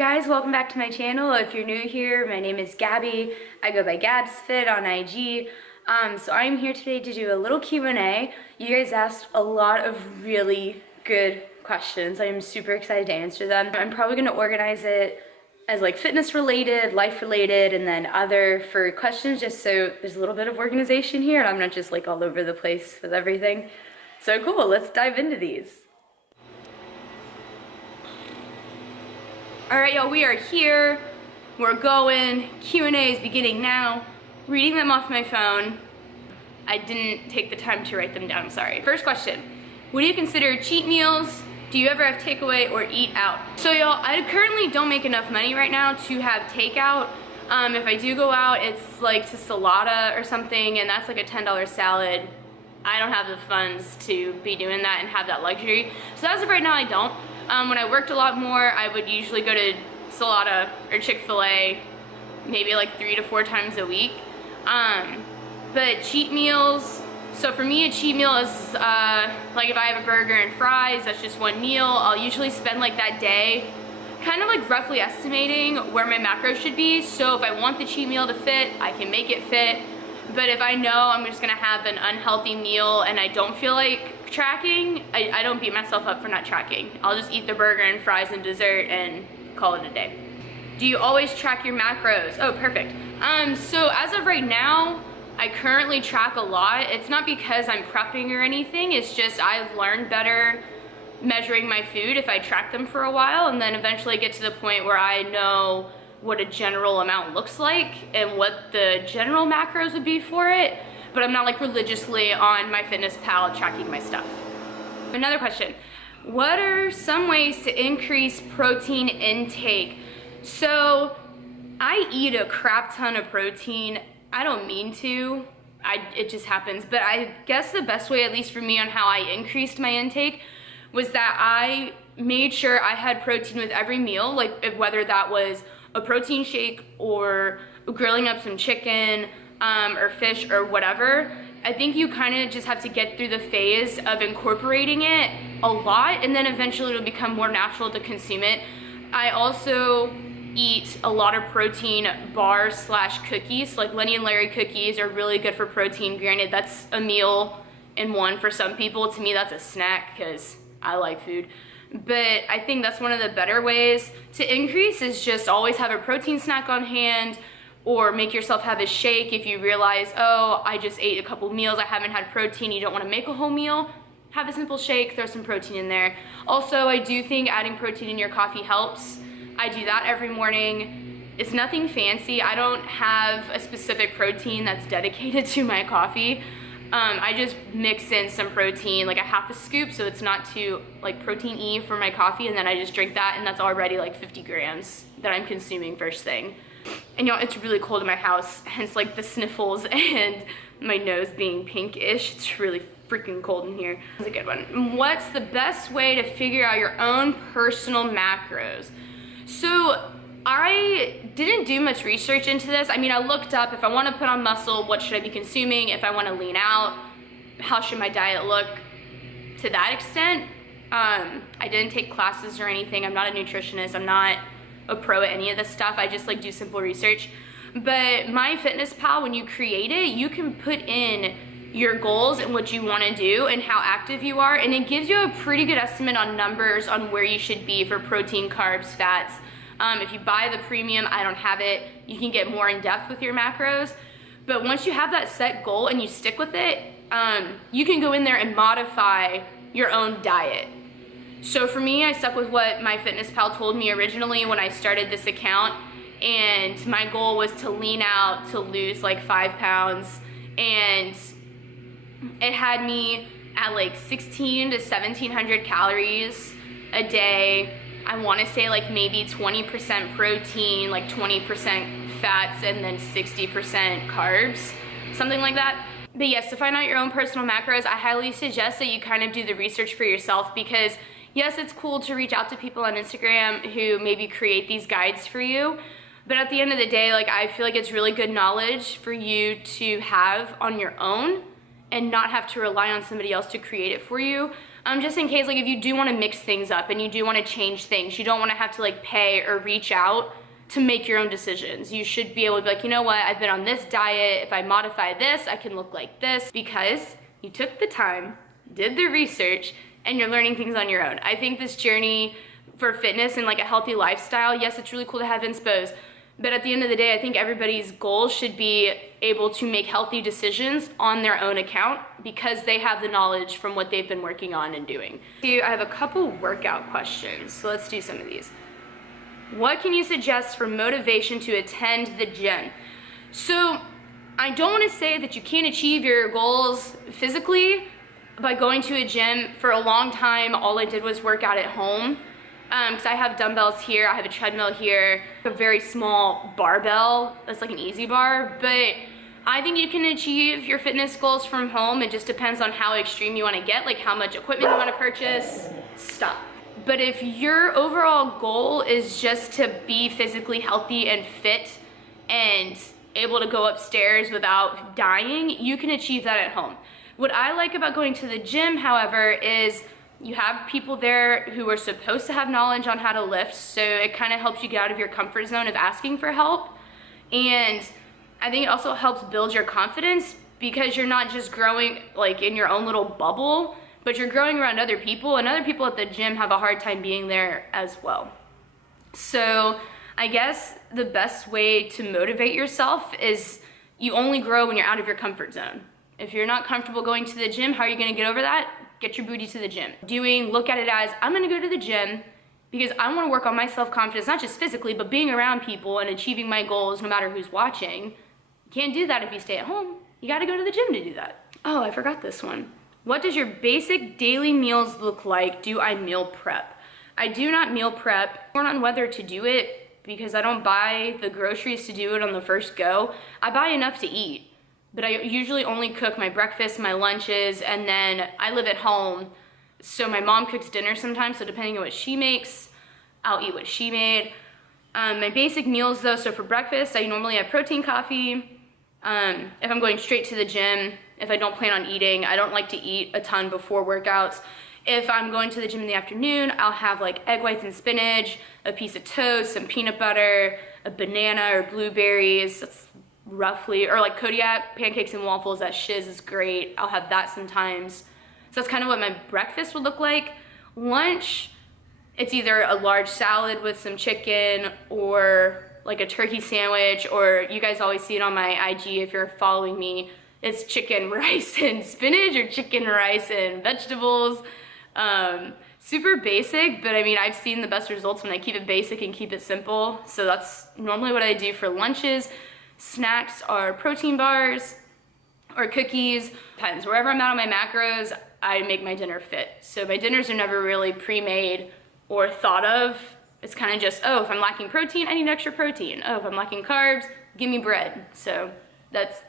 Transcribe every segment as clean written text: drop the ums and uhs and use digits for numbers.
guys, welcome back to my channel. If you're new here, my name is Gabby. I go by Gabs Fit on IG. So I'm here today to do a little Q&A. You guys asked a lot of really good questions. I am super excited to answer them. I'm probably gonna organize it as like fitness related, life related, and then other for questions, just so there's a little bit of organization here and I'm not just like all over the place with everything. So cool, let's dive into these. All right, y'all, we are here. We're going. Q&A is beginning now. Reading them off my phone. I didn't take the time to write them down, sorry. First question, what do you consider cheat meals? Do you ever have takeaway or eat out? So y'all, I currently don't make enough money right now to have takeout. If I do go out, it's like to Salada or something, and that's like a $10 salad. I don't have the funds to be doing that and have that luxury. So as of right now, I don't. When I worked a lot more, I would usually go to Salada or Chick-fil-A maybe like 3 to 4 times a week. But cheat meals, so for me a cheat meal is like if I have a burger and fries, that's just one meal. I'll usually spend like that day kind of like roughly estimating where my macros should be. So if I want the cheat meal to fit, I can make it fit. But if I know I'm just gonna have an unhealthy meal and I don't feel like tracking, I don't beat myself up for not tracking. I'll just eat the burger and fries and dessert and call it a day. Do you always track your macros? Oh, perfect. So as of right now, I currently track a lot. It's not because I'm prepping or anything, it's just I've learned better measuring my food if I track them for a while and then eventually get to the point where I know what a general amount looks like and what the general macros would be for it, but I'm not like religiously on MyFitnessPal tracking my stuff. Another question, what are some ways to increase protein intake? So I eat a crap ton of protein. I don't mean to, it just happens, but I guess the best way, at least for me, on how I increased my intake was that I made sure I had protein with every meal, like whether that was a protein shake or grilling up some chicken or fish or whatever. I think you kind of just have to get through the phase of incorporating it a lot and then eventually it'll become more natural to consume it. I also eat a lot of protein bars slash cookies, like Lenny and Larry cookies are really good for protein. Granted, that's a meal in one for some people. To me, that's a snack because I like food. But I think that's one of the better ways to increase is just always have a protein snack on hand or make yourself have a shake if you realize, oh, I just ate a couple meals, I haven't had protein, you don't want to make a whole meal, have a simple shake, throw some protein in there. Also, I do think adding protein in your coffee helps. I do that every morning. It's nothing fancy. I don't have a specific protein that's dedicated to my coffee. I just mix in some protein, like a half a scoop, so it's not too like protein-y for my coffee, and then I just drink that, and that's already like 50 grams that I'm consuming first thing. And y'all, it's really cold in my house, hence like the sniffles and my nose being pinkish. It's really freaking cold in here. That's a good one. What's the best way to figure out your own personal macros? So I didn't do much research into this. I mean, I looked up if I want to put on muscle, what should I be consuming? If I want to lean out, how should my diet look? To that extent, I didn't take classes or anything. I'm not a nutritionist. I'm not a pro at any of this stuff. I just like do simple research. But MyFitnessPal, when you create it, you can put in your goals and what you want to do and how active you are, and it gives you a pretty good estimate on numbers on where you should be for protein, carbs, fats. If you buy the premium, I don't have it, you can get more in depth with your macros. But once you have that set goal and you stick with it, you can go in there and modify your own diet. So for me, I stuck with what MyFitnessPal told me originally when I started this account, and my goal was to lean out, to lose like 5 pounds, and it had me at like 16 to 1700 calories a day. I want to say like maybe 20% protein, like 20% fats, and then 60% carbs, something like that. But yes, to find out your own personal macros, I highly suggest that you kind of do the research for yourself, because yes, it's cool to reach out to people on Instagram who maybe create these guides for you, but at the end of the day, like, I feel like it's really good knowledge for you to have on your own and not have to rely on somebody else to create it for you. Just in case, like if you do want to mix things up and you do want to change things, you don't want to have to like pay or reach out to make your own decisions. You should be able to be like, you know what, I've been on this diet, if I modify this, I can look like this, because you took the time, did the research, and you're learning things on your own. I think this journey for fitness and like a healthy lifestyle, yes, it's really cool to have inspos, but at the end of the day, I think everybody's goal should be able to make healthy decisions on their own account because they have the knowledge from what they've been working on and doing. I have a couple workout questions, so let's do some of these. What can you suggest for motivation to attend the gym? So I don't want to say that you can't achieve your goals physically by going to a gym. For a long time, all I did was work out at home. Because I have dumbbells here, I have a treadmill here, a very small barbell that's like an easy bar, but I think you can achieve your fitness goals from home. It just depends on how extreme you want to get, like how much equipment you want to purchase. Stop. But if your overall goal is just to be physically healthy and fit and able to go upstairs without dying, you can achieve that at home. What I like about going to the gym, however, is you have people there who are supposed to have knowledge on how to lift, so it kind of helps you get out of your comfort zone of asking for help. And I think it also helps build your confidence because you're not just growing like in your own little bubble, but you're growing around other people, and other people at the gym have a hard time being there as well. So I guess the best way to motivate yourself is you only grow when you're out of your comfort zone. If you're not comfortable going to the gym, how are you gonna get over that? Get your booty to the gym. Look at it as, I'm gonna go to the gym because I wanna work on my self-confidence, not just physically, but being around people and achieving my goals no matter who's watching. You can't do that if you stay at home. You gotta go to the gym to do that. Oh, I forgot this one. What does your basic daily meals look like? Do I meal prep? I do not meal prep. I'm on whether to do it because I don't buy the groceries to do it on the first go. I buy enough to eat. But I usually only cook my breakfast, my lunches, and then I live at home, so my mom cooks dinner sometimes, so depending on what she makes, I'll eat what she made. My basic meals though, so for breakfast, I normally have protein coffee. If I'm going straight to the gym, if I don't plan on eating, I don't like to eat a ton before workouts. If I'm going to the gym in the afternoon, I'll have like egg whites and spinach, a piece of toast, some peanut butter, a banana or blueberries. That's roughly, or like Kodiak pancakes and waffles at Shiz is great. I'll have that sometimes. So that's kind of what my breakfast would look like. Lunch, it's either a large salad with some chicken or like a turkey sandwich, or you guys always see it on my IG if you're following me. It's chicken, rice, and spinach, or chicken, rice, and vegetables. Super basic, but I mean, I've seen the best results when I keep it basic and keep it simple. So that's normally what I do for lunches. Snacks are protein bars or cookies. Depends. Wherever I'm at on my macros, I make my dinner fit. So my dinners are never really pre-made or thought of. It's kind of just, oh, if I'm lacking protein, I need extra protein. Oh, if I'm lacking carbs, give me bread. So that's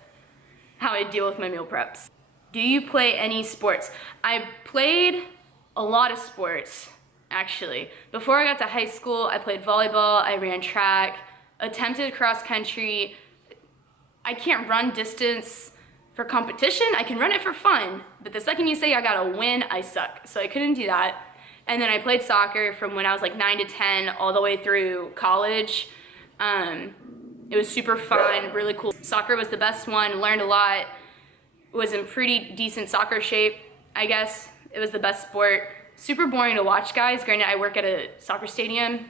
how I deal with my meal preps. Do you play any sports? I played a lot of sports, actually. Before I got to high school, I played volleyball, I ran track, attempted cross country. I can't run distance for competition. I can run it for fun, but the second you say I gotta win, I suck. So I couldn't do that. And then I played soccer from when I was like 9 to 10 all the way through college. It was super fun, really cool. Soccer was the best one, learned a lot, was in pretty decent soccer shape, I guess. It was the best sport. Super boring to watch, guys. Granted, I work at a soccer stadium.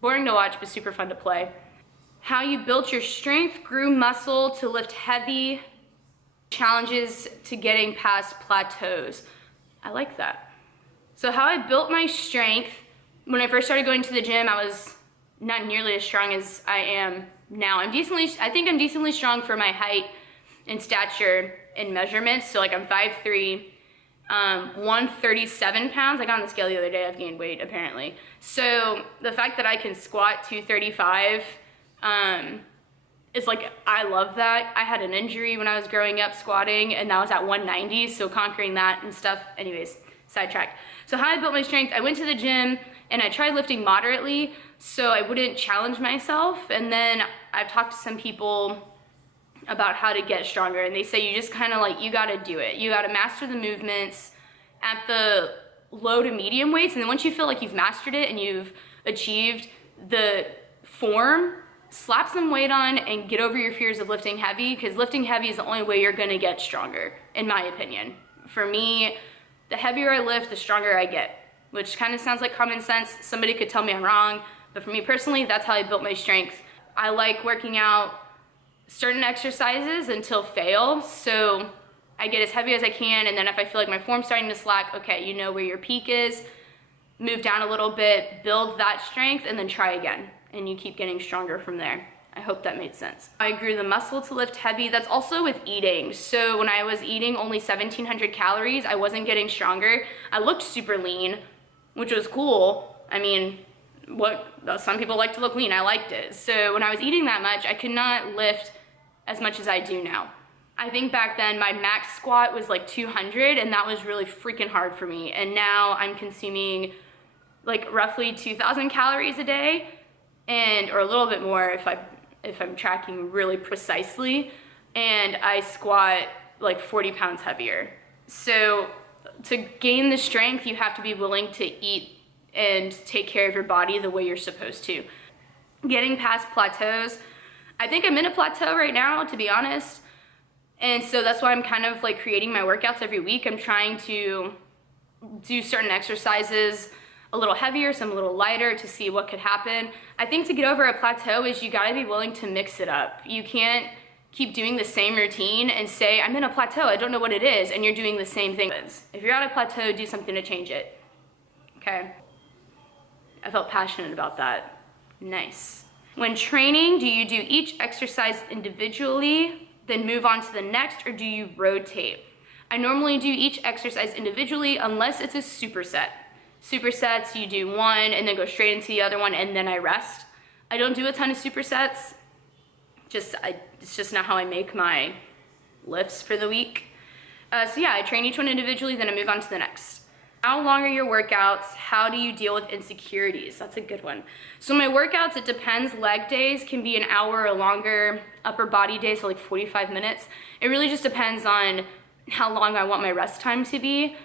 Boring to watch, but super fun to play. How you built your strength, grew muscle to lift heavy, challenges to getting past plateaus. I like that. So how I built my strength, when I first started going to the gym, I was not nearly as strong as I am now. I think I'm decently strong for my height and stature and measurements. So like I'm 5'3", 137 pounds. I got on the scale the other day, I've gained weight apparently. So the fact that I can squat 235, it's like, I love that. I had an injury when I was growing up squatting, and that was at 190, so conquering that and stuff. Anyways, sidetracked. So how I built my strength, I went to the gym and I tried lifting moderately so I wouldn't challenge myself, and then I've talked to some people about how to get stronger, and they say you just kind of like, you gotta do it. You gotta master the movements at the low to medium weights, and then once you feel like you've mastered it and you've achieved the form, slap some weight on and get over your fears of lifting heavy, because lifting heavy is the only way you're gonna get stronger, in my opinion. For me, the heavier I lift, the stronger I get, which kind of sounds like common sense. Somebody could tell me I'm wrong, but for me personally, that's how I built my strength. I like working out certain exercises until fail, so I get as heavy as I can, and then if I feel like my form's starting to slack, okay, you know where your peak is, move down a little bit, build that strength, and then try again, and you keep getting stronger from there. I hope that made sense. I grew the muscle to lift heavy. That's also with eating. So when I was eating only 1,700 calories, I wasn't getting stronger. I looked super lean, which was cool. I mean, some people like to look lean, I liked it. So when I was eating that much, I could not lift as much as I do now. I think back then my max squat was like 200, and that was really freaking hard for me. And now I'm consuming like roughly 2,000 calories a day, or a little bit more if I'm tracking really precisely, and I squat like 40 pounds heavier. So to gain the strength, you have to be willing to eat and take care of your body the way you're supposed to. Getting past plateaus, I think I'm in a plateau right now, to be honest. And so that's why I'm kind of like creating my workouts every week. I'm trying to do certain exercises a little heavier, some a little lighter, to see what could happen. I think to get over a plateau is you gotta be willing to mix it up. You can't keep doing the same routine and say, I'm in a plateau, I don't know what it is, and you're doing the same thing. If you're at a plateau, do something to change it, okay? I felt passionate about that. Nice. When training, do you do each exercise individually, then move on to the next, or do you rotate? I normally do each exercise individually unless it's a superset. Supersets, you do one and then go straight into the other one and then I rest. I don't do a ton of supersets. It's just not how I make my lifts for the week. So yeah, I train each one individually, then I move on to the next. How long are your workouts? How do you deal with insecurities? That's a good one. So my workouts, it depends. Leg days can be an hour or longer. Upper body days, so like 45 minutes. It really just depends on how long I want my rest time to be.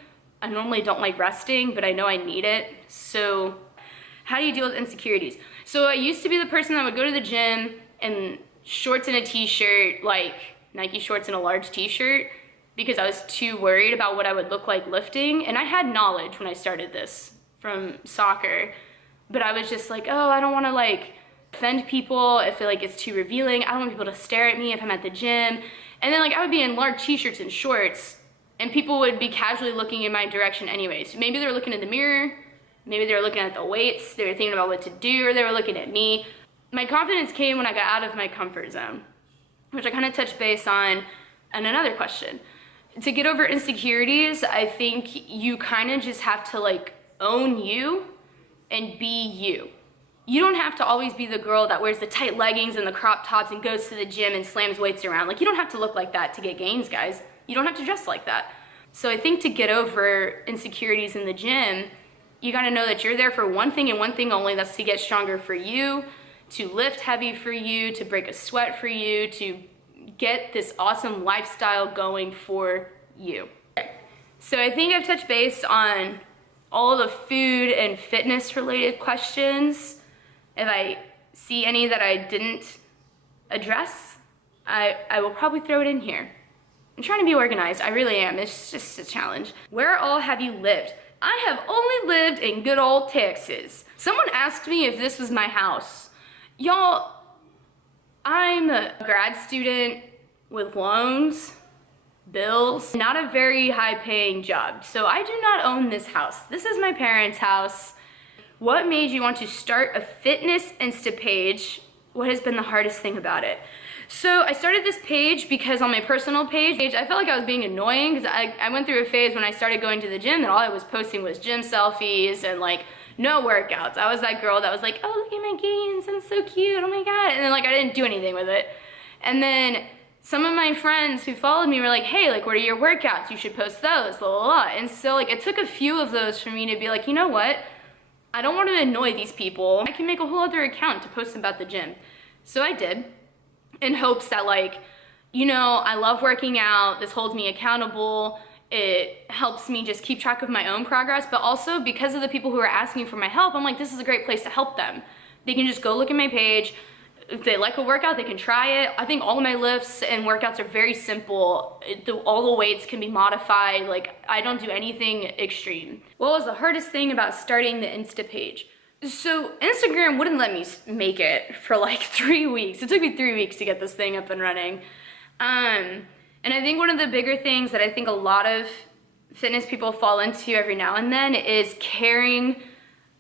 I normally don't like resting, but I know I need it. So how do you deal with insecurities? So I used to be the person that would go to the gym in shorts and a t-shirt, like Nike shorts and a large t-shirt, because I was too worried about what I would look like lifting. And I had knowledge when I started this from soccer, but I was just like, oh, I don't wanna like offend people. I feel like it's too revealing. I don't want people to stare at me if I'm at the gym. And then like I would be in large t-shirts and shorts, and people would be casually looking in my direction anyways. Maybe they were looking in the mirror, maybe they were looking at the weights, they were thinking about what to do, or they were looking at me. My confidence came when I got out of my comfort zone, which I kind of touched base on in another question. To get over insecurities, I think you kind of just have to like own you and be you. You don't have to always be the girl that wears the tight leggings and the crop tops and goes to the gym and slams weights around. Like, you don't have to look like that to get gains, guys. You don't have to dress like that. So I think to get over insecurities in the gym, you gotta know that you're there for one thing and one thing only. That's to get stronger for you, to lift heavy for you, to break a sweat for you, to get this awesome lifestyle going for you. So I think I've touched base on all the food and fitness related questions. If I see any that I didn't address, I will probably throw it in here. I'm trying to be organized, I really am. It's just a challenge. Where all have you lived? I have only lived in good old Texas. Someone asked me if this was my house. Y'all, I'm a grad student with loans, bills, not a very high paying job. So I do not own this house. This is my parents' house. What made you want to start a fitness Insta page? What has been the hardest thing about it? So I started this page because on my personal page, I felt like I was being annoying because I went through a phase when I started going to the gym that all I was posting was gym selfies and like no workouts. I was that girl that was like, oh, look at my gains, I'm so cute, oh my God. And then like I didn't do anything with it. And then some of my friends who followed me were like, hey, like what are your workouts? You should post those, blah, blah, blah. And so like it took a few of those for me to be like, you know what? I don't want to annoy these people. I can make a whole other account to post about the gym. So I did, in hopes that like, you know, I love working out, this holds me accountable, It helps me just keep track of my own progress, but also because of the people who are asking for my help, I'm like, this is a great place to help them. They can just go look at my page. If they like a workout, they can try it. I think all of my lifts and workouts are very simple. All the weights can be modified. Like, I don't do anything extreme. What was the hardest thing about starting the Insta page? So Instagram wouldn't let me make it for like 3 weeks. It took me 3 weeks to get this thing up and running. And I think one of the bigger things that I think a lot of fitness people fall into every now and then is caring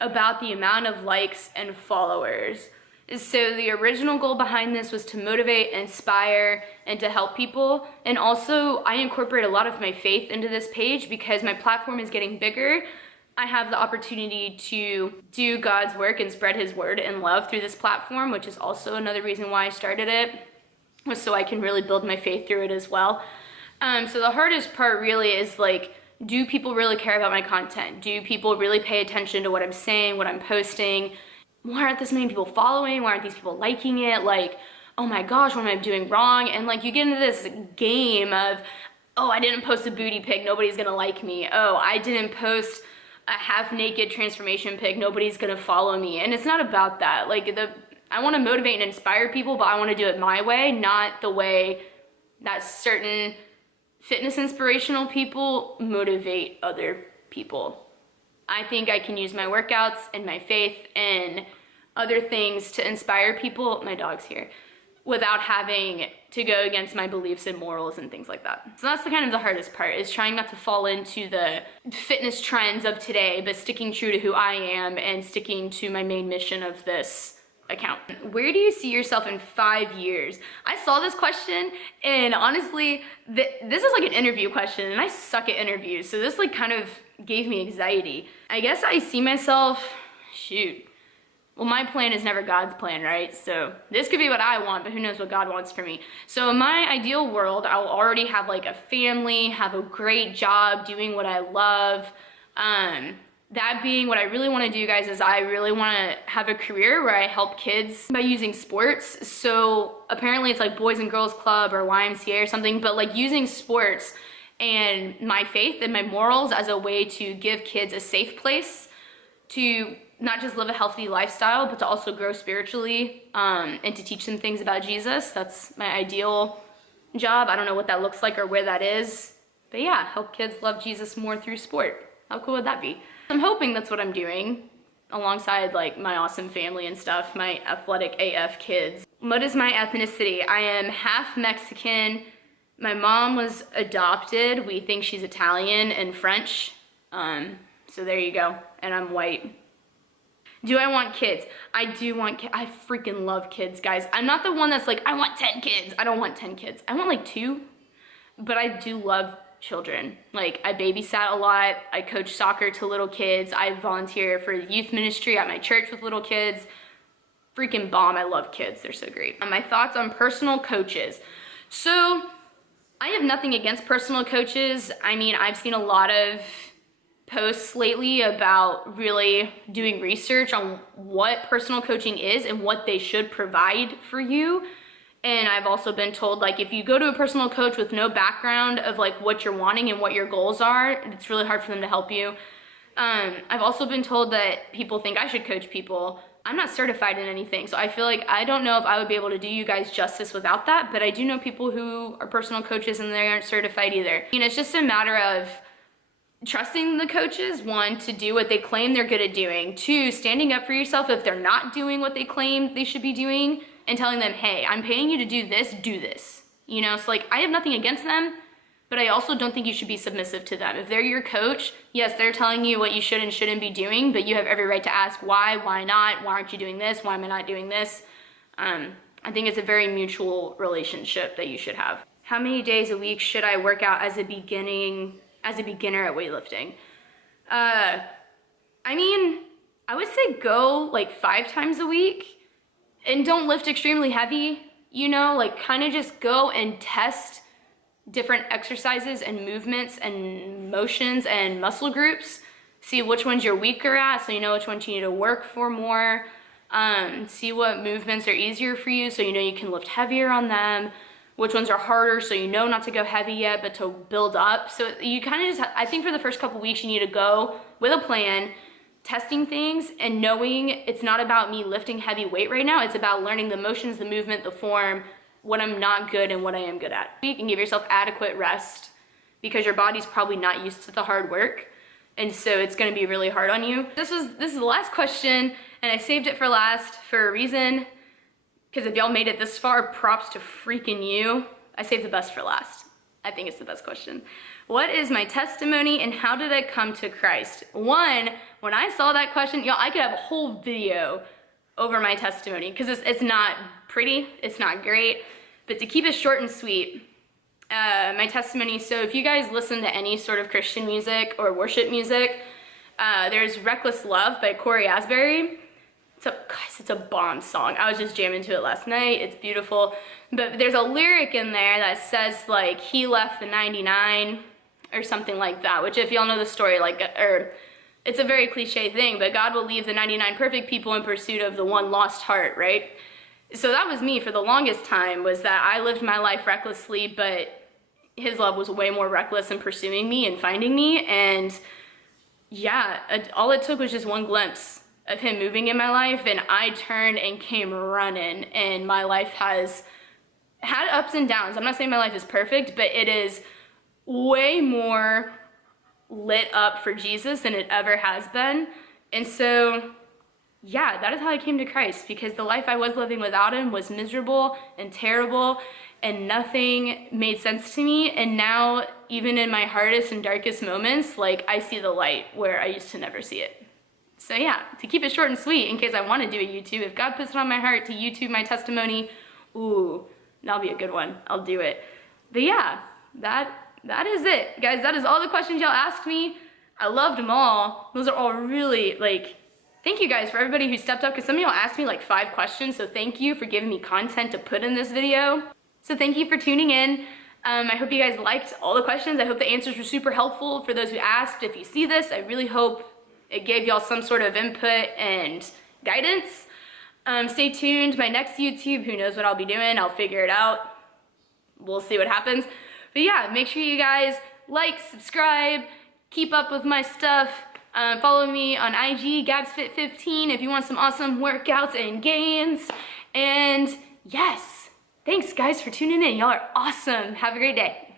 about the amount of likes and followers. So the original goal behind this was to motivate, inspire, and to help people. And also I incorporate a lot of my faith into this page because my platform is getting bigger. I have the opportunity to do God's work and spread his word and love through this platform, which is also another reason why I started it, was so I can really build my faith through it as well. So the hardest part really is like, do people really care about my content? Do people really pay attention to what I'm saying, what I'm posting? Why aren't this many people following? Why aren't these people liking it? Like, oh my gosh, what am I doing wrong? And like, you get into this game of, oh, I didn't post a booty pic, nobody's gonna like me. Oh, I didn't post a half-naked transformation pic, nobody's gonna follow me. And it's not about that. Like, I wanna motivate and inspire people, but I wanna do it my way, not the way that certain fitness inspirational people motivate other people. I think I can use my workouts and my faith and other things to inspire people, my dog's here, without having to go against my beliefs and morals and things like that. So that's the kind of the hardest part, is trying not to fall into the fitness trends of today, but sticking true to who I am and sticking to my main mission of this account. Where do you see yourself in 5 years? I saw this question, and honestly, this is like an interview question, and I suck at interviews, so this like kind of gave me anxiety. I guess I see myself, well, my plan is never God's plan, right? So this could be what I want, but who knows what God wants for me. So in my ideal world, I'll already have like a family, have a great job, doing what I love. That being what I really want to do, guys, is I really want to have a career where I help kids by using sports. So apparently it's like Boys and Girls Club or YMCA or something, but like using sports and my faith and my morals as a way to give kids a safe place to not just live a healthy lifestyle, but to also grow spiritually, and to teach them things about Jesus. That's my ideal job. I don't know what that looks like or where that is, but yeah, help kids love Jesus more through sport. How cool would that be? I'm hoping that's what I'm doing alongside like my awesome family and stuff, my athletic AF kids. What is my ethnicity? I am half Mexican. My mom was adopted. We think she's Italian and French. So there you go. And I'm white. Do I want kids? I do want kids. I freaking love kids, guys. I'm not the one that's like, I want 10 kids. I don't want 10 kids. I want like 2, but I do love children. Like, I babysat a lot. I coach soccer to little kids. I volunteer for youth ministry at my church with little kids. Freaking bomb. I love kids. They're so great. My thoughts on personal coaches. So I have nothing against personal coaches. I mean, I've seen a lot of posts lately about really doing research on what personal coaching is and what they should provide for you. And I've also been told, like, if you go to a personal coach with no background of like what you're wanting and what your goals are, it's really hard for them to help you. I've also been told that people think I should coach people. I'm not certified in anything, so I feel like I don't know if I would be able to do you guys justice without that, but I do know people who are personal coaches and they aren't certified either. You know, it's just a matter of trusting the coaches, 1, to do what they claim they're good at doing, 2, standing up for yourself if they're not doing what they claim they should be doing, and telling them, hey, I'm paying you to do this. You know, so like, I have nothing against them, but I also don't think you should be submissive to them. If they're your coach, yes, they're telling you what you should and shouldn't be doing, but you have every right to ask why not, why aren't you doing this, why am I not doing this? I think it's a very mutual relationship that you should have. How many days a week should I work out as a beginner at weightlifting? I mean, I would say go like 5 times a week, and don't lift extremely heavy, you know, like kind of just go and test different exercises and movements and motions and muscle groups. See which ones you're weaker at, so you know which ones you need to work for more. See what movements are easier for you, so you know you can lift heavier on them. which ones are harder, so you know not to go heavy yet, but to build up. So you kind of just, I think for the first couple weeks, you need to go with a plan, testing things and knowing it's not about me lifting heavy weight right now. It's about learning the motions, the movement, the form, what I'm not good and what I am good at. You can give yourself adequate rest because your body's probably not used to the hard work. And so it's gonna be really hard on you. This is the last question, and I saved it for last for a reason, because if y'all made it this far, props to freaking you. I saved the best for last. I think it's the best question. What is my testimony and how did I come to Christ? One, when I saw that question, y'all, I could have a whole video over my testimony because it's not pretty, it's not great, but to keep it short and sweet, my testimony, so if you guys listen to any sort of Christian music or worship music, there's Reckless Love by Corey Asbury. Guys, it's a bomb song. I was just jamming to it last night. It's beautiful. But there's a lyric in there that says, like, he left the 99 or something like that, which if y'all know the story, like, or it's a very cliche thing, but God will leave the 99 perfect people in pursuit of the one lost heart, right? So that was me for the longest time, was that I lived my life recklessly, but his love was way more reckless in pursuing me and finding me. And yeah, all it took was just one glimpse of him moving in my life, and I turned and came running, and my life has had ups and downs. I'm not saying my life is perfect, but it is way more lit up for Jesus than it ever has been. And so yeah, that is how I came to Christ, because the life I was living without him was miserable and terrible, and nothing made sense to me. And now, even in my hardest and darkest moments, like, I see the light where I used to never see it. So yeah, to keep it short and sweet, in case I want to do a YouTube, if God puts it on my heart to YouTube my testimony, ooh, that'll be a good one. I'll do it. But yeah, that is it. Guys, that is all the questions y'all asked me. I loved them all. Those are all really, like, thank you guys for everybody who stepped up, because some of y'all asked me like 5 questions, so thank you for giving me content to put in this video. So thank you for tuning in. I hope you guys liked all the questions. I hope the answers were super helpful for those who asked. If you see this, I really hope it gave y'all some sort of input and guidance. Stay tuned. My next YouTube, who knows what I'll be doing? I'll figure it out. We'll see what happens. But yeah, make sure you guys like, subscribe, keep up with my stuff. Follow me on IG, GabsFit15, if you want some awesome workouts and gains. And yes, thanks guys for tuning in. Y'all are awesome. Have a great day.